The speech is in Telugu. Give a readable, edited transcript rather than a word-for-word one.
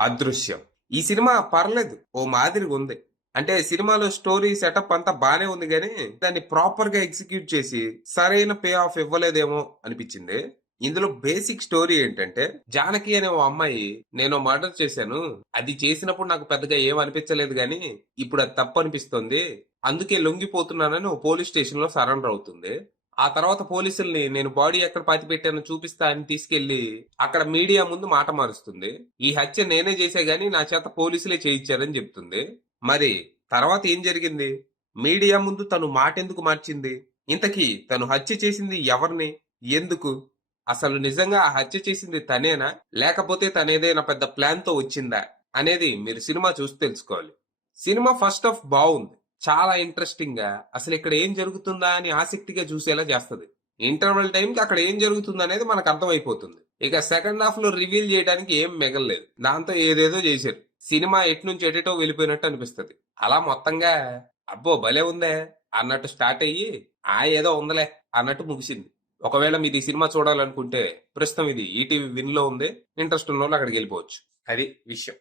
అదృశ్యం. ఈ సినిమా పర్లేదు, ఓ మాదిరిగా ఉంది. అంటే సినిమాలో స్టోరీ సెటప్ అంతా బానే ఉంది గానీ దాన్ని ప్రాపర్ గా ఎగ్జిక్యూట్ చేసి సరైన పే ఆఫ్ ఇవ్వలేదేమో అనిపించింది. ఇందులో బేసిక్ స్టోరీ ఏంటంటే, జానకి అనే ఓ అమ్మాయి నేను మర్డర్ చేశాను, అది చేసినప్పుడు నాకు పెద్దగా ఏం అనిపించలేదు గాని ఇప్పుడు అది తప్పు అనిపిస్తుంది, అందుకే లొంగిపోతున్నానని ఓ పోలీస్ స్టేషన్ లో సరెండర్ అవుతుంది. ఆ తర్వాత పోలీసుల్ని నేను బాడీ ఎక్కడ పాతి పెట్టానో చూపిస్తా అని తీసుకెళ్లి అక్కడ మీడియా ముందు మాట మారుస్తుంది. ఈ హత్య నేనే చేసే గాని నా చేత పోలీసులే చేయించారని చెప్తుంది. మరి తర్వాత ఏం జరిగింది? మీడియా ముందు తను మాటెందుకు మార్చింది? ఇంతకీ తను హత్య చేసింది ఎవరిని? ఎందుకు? అసలు నిజంగా ఆ హత్య చేసింది తనేనా, లేకపోతే తనేదైనా పెద్ద ప్లాన్ తో వచ్చిందా అనేది మీరు సినిమా చూసి తెలుసుకోవాలి. సినిమా ఫస్ట్ హాఫ్ బాగుంది, చాలా ఇంట్రెస్టింగ్ గా అసలు ఇక్కడ ఏం జరుగుతుందా అని ఆసక్తిగా చూసేలా చేస్తది. ఇంటర్వెల్ టైం కి అక్కడ ఏం జరుగుతుంది అనేది మనకు అర్థమైపోతుంది. ఇక సెకండ్ హాఫ్ లో రివీల్ చేయడానికి ఏం మిగలలేదు, దాంతో ఏదేదో చేశారు. సినిమా ఎటు నుంచి ఎటో వెళ్ళిపోయినట్టు అనిపిస్తది. అలా మొత్తంగా అబ్బో భలే ఉందే అన్నట్టు స్టార్ట్ అయ్యి ఏదో ఉందలే అన్నట్టు ముగిసింది. ఒకవేళ మీరు ఈ సినిమా చూడాలనుకుంటే ప్రస్తుతం ఇది ఈటీవీ విన్ లో ఉంది. ఇంట్రెస్ట్ ఉన్న వాళ్ళు అక్కడికి వెళ్ళిపోవచ్చు. అది విషయం.